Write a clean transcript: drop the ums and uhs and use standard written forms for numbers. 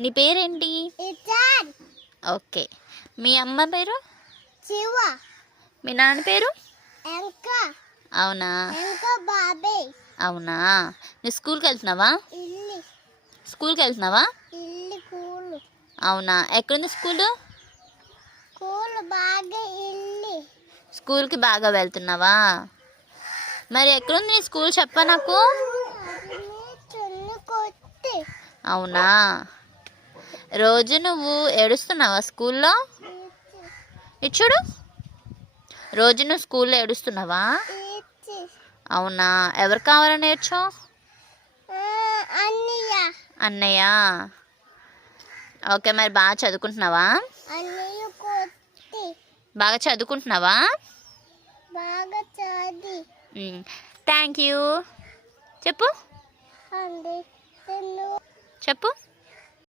నీ పేరేంటి? ఓకే. మీ అమ్మ పేరు? మీ నాన్న పేరు? అవునా? అవునా? నువ్వు స్కూల్కి వెళ్తున్నావా? స్కూల్కి వెళ్తున్నావా? అవునా? ఎక్కడుంది స్కూలు? స్కూల్కి బాగా వెళ్తున్నావా? మరి ఎక్కడుంది నీ స్కూల్ చెప్పా నాకు. అవునా? రోజు నువ్వు ఏడుస్తున్నావా స్కూల్లో? ఇచ్చుడు, రోజు నువ్వు స్కూల్లో ఏడుస్తున్నావా? అవునా? ఎవరు కావాలని ఏడ్చావు? అన్నయ్య. ఓకే, మరి బాగా చదువుకుంటున్నావా? బాగా చదువుకుంటున్నావా? థ్యాంక్ యూ చెప్పు. చెప్పు.